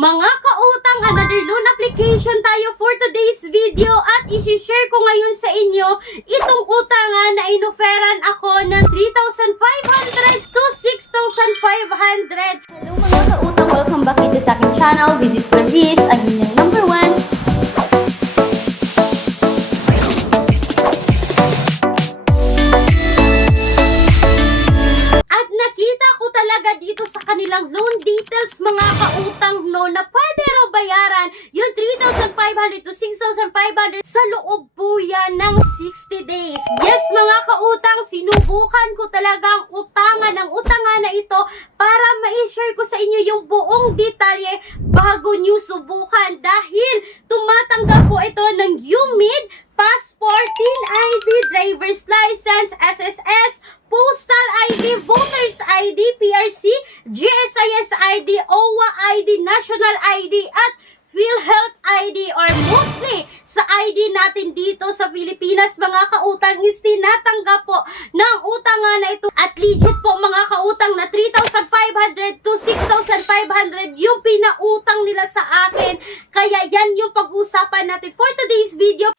Mga kautang, another loan application tayo for today's video at isi-share ko ngayon sa inyo itong utangan na inoferan ako ng 3,500 to 6,500. Hello mga kautang, welcome back dito sa aking channel. This is Clarice, ang inyong number 1. Dito sa kanilang loan details mga kautang na pwede raw bayaran yung 3,500 to 6,500 sa loob po yan ng 60 days. Yes mga kautang, sinubukan ko talagang utangan ng utangan na ito para ma-share ko sa inyo yung buong detalye bago nyo subukan dahil tumatanggap po ito ng UMID, passport, TIN ID, driver's license, SSS, postal ID, voters ID, PRC, GSIS ID, OWA ID, national ID, at PhilHealth ID, or mostly sa ID natin dito sa Pilipinas mga kautang is tinatanggap po ng utangan na ito at legit po mga kautang na 3,500 to 6,500 yung pinautang nila sa akin. Kaya yan yung pag-usapan natin for today's video.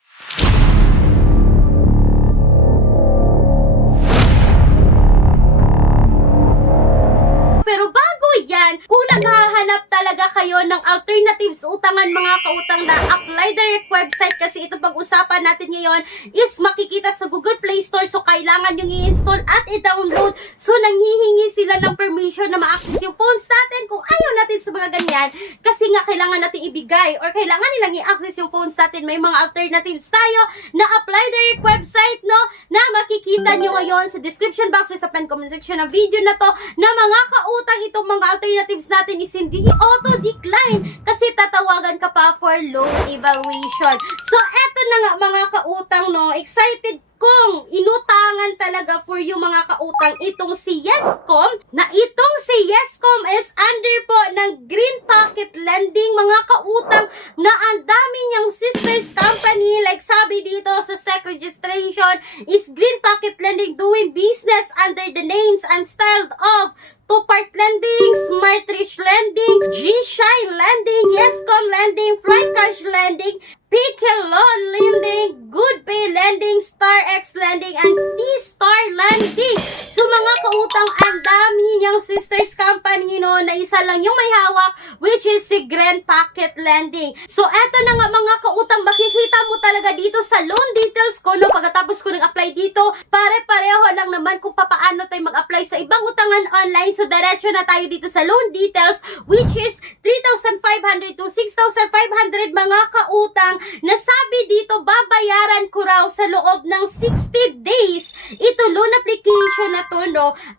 Pero bago yan, kung naghahanap talaga kayo ng alternatives utangan mga kautang na apply direct website kasi ito pag-usapan natin ngayon is makikita sa Google Play Store, so kailangan yung i-install at i-download. So nanghihingi sila ng permission na ma-access yung phones natin kung ayaw natin sa mga ganyan kasi nga kailangan natin ibigay or kailangan nilang i-access yung phones natin. May mga alternatives tayo na apply direct website na makikita nyo ngayon sa description box or sa pen comment section ng video na to na mga kautang itong mga alternatives natin is hindi auto-decline kasi tatawagan ka pa for loan evaluation. So, eto na nga mga kautang, excited kung inutangan talaga for you mga kautang itong si Yescom, na itong si Yescom is under po ng Green Pocket Lending mga kautang na ang dami niyang sisters company, like sabi dito sa SEC registration is Green Pocket Lending doing business under the names and style of Two-Part Lending, Smart Rich Lending, G-Shine Lending, Yescom Lending, Fly Cash Lending, Pickle Loan Lending, Good Pay Lending, Star X Lending, and T-Star Lending. So mga kautang, ang dami niyang sisters company na isa lang yung may hawak, which is si Green Pocket Lending. So eto na nga mga kautang, makikita mo talaga dito sa loan details ko pagkatapos ko nag-apply dito, pare-pareho lang naman kung paano tayo mag-apply sa ibang utangan online. So diretso na tayo dito sa loan details, which is 3,500 to 6,500 mga kautang. Nasabi dito, babayaran ko raw sa loob ng 60 days. Ito loan application na to,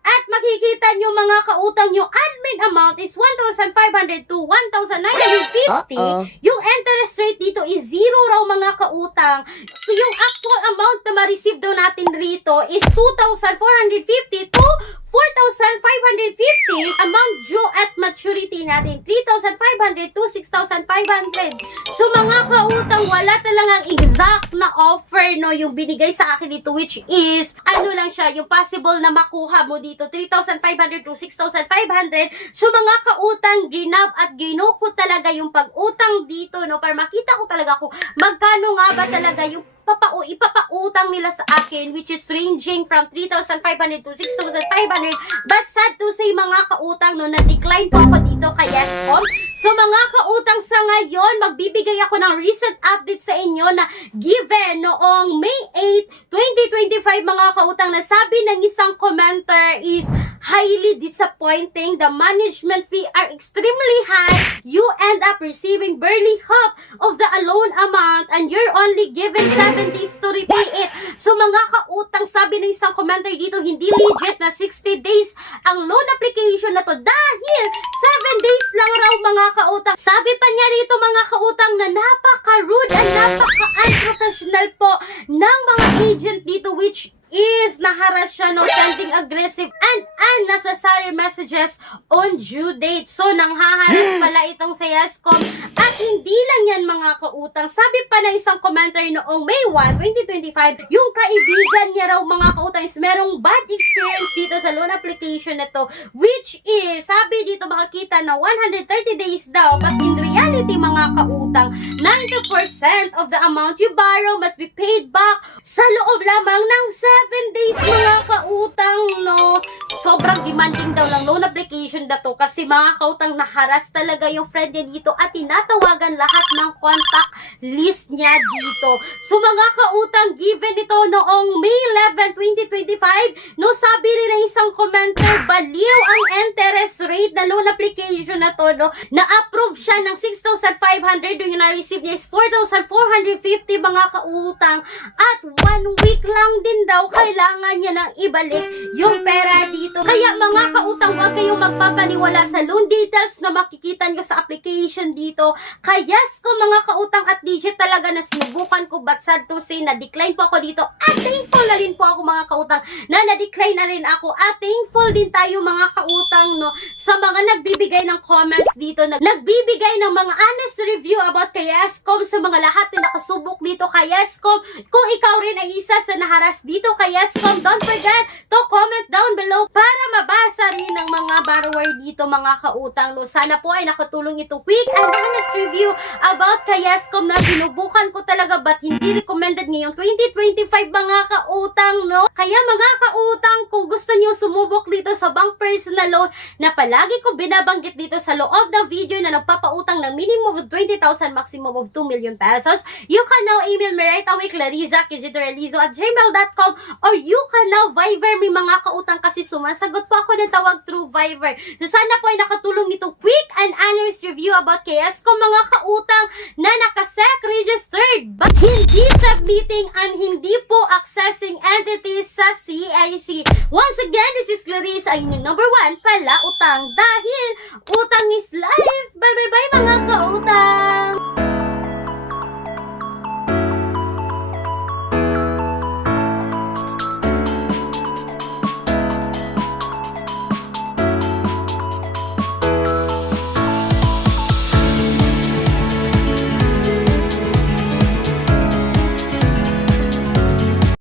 At makikita nyo mga kautang, yung admin amount is 1,500 to 1,950. Yung interest rate dito is 0 raw mga kautang. So yung actual amount na ma-receive daw natin rito is 2,450 to 4,550. Amount due at maturity natin 3,500 to 6,500. So mga kautang, wala talagang exact na offer yung binigay sa akin dito, which is lang siya, yung possible na makuha mo dito 3,500 to 6,500. So mga kautang, ginab at gino ko talaga yung pag-utang dito para makita ko talaga kung magkano nga ba talaga yung ipapautang nila sa akin, which is ranging from 3,500 to 6,500. But sad to say mga kautang, na-decline po ako dito kay Yescom. So mga kautang, sa ngayon, magbibigay ako ng recent update sa inyo na given noong May 8, 2025 mga kautang, na sabi ng isang commenter is highly disappointing. The management fee are extremely high. You end up receiving barely half of the loan amount and you're only given 7 days to repay it. So mga kautang, sabi ng isang commenter dito, hindi legit na 60 days ang loan application na to dahil 7 days lang raw mga kautang. Sabi pa niya rito mga kautang na napaka-rude at napaka-unprofessional po ng mga agent dito, which is naharas siya no, sending aggressive and unnecessary messages on due date. So, nanghaharas pala itong si Yescom. At hindi lang yan mga kautang. Sabi pa ng isang commenter noong May 1, 2025, yung kaibigan niya raw mga kautang is merong bad experience dito sa loan application na to, which is, sabi dito makakita na 130 days daw, but in reality mga kautang, 90% of the amount you borrow must be paid back sa loob lamang ng 7 days mga kautang, no? Sobrang demanding daw ng loan application na to kasi mga kautang naharas talaga yung friend niya dito at tinatawagan lahat ng contact list niya dito. So mga kautang, given ito noong May 11, 2025, no, sabi rin ng isang commenter, baliw ang interest rate na loan application na to, no? Na-approve siya ng 6,500, yung na-receive niya is 4,450 mga kautang, at 1 week lang din daw kailangan niya nang ibalik yung pera dito. Kaya mga kautang, huwag kayong magpapaniwala sa loan details na makikita nyo sa application dito. Kaya kung mga kautang at digit talaga na sinubukan ko, but sad to say, na-decline po ako dito at thankful na rin po ako mga kautang na na-decline na rin ako at thankful din tayo mga kautang, no, sa mga nagbibigay ng comments dito, nagbibigay ng mga honest review about kay Yescom, sa mga lahat na nakasubok dito kay Yescom. Kung ikaw rin ay isa sa naharas dito kay Yescom, don't forget to comment down below para mabasa rin ng mga borrower dito mga kautang, no. Sana po ay nakatulong itong quick and honest review about kay Yescom na sinubukan ko talaga but hindi recommended ngayong 2025 mga kautang, no. Kaya mga kautang, kung gusto niyo sumubok dito sa bank personal loan na palagi ko binabanggit dito sa loob ng video na nagpapautang ng minimum of 20,000, maximum of 2 million pesos, you can now email me right away, clariza@gmail.com, or you can now Viber me mga kautang kasi sumasagot po ako ng tawag through Viber. So sana po ay nakatulong itong quick and honest review about kay Yescom mga kautang na naka-SEC registered but hindi submitting and hindi po accessing entities sa CIC. Once again, this is Clariza, ang inyong number 1 pala utang dahil utang is life. Bye bye bye mga kautang!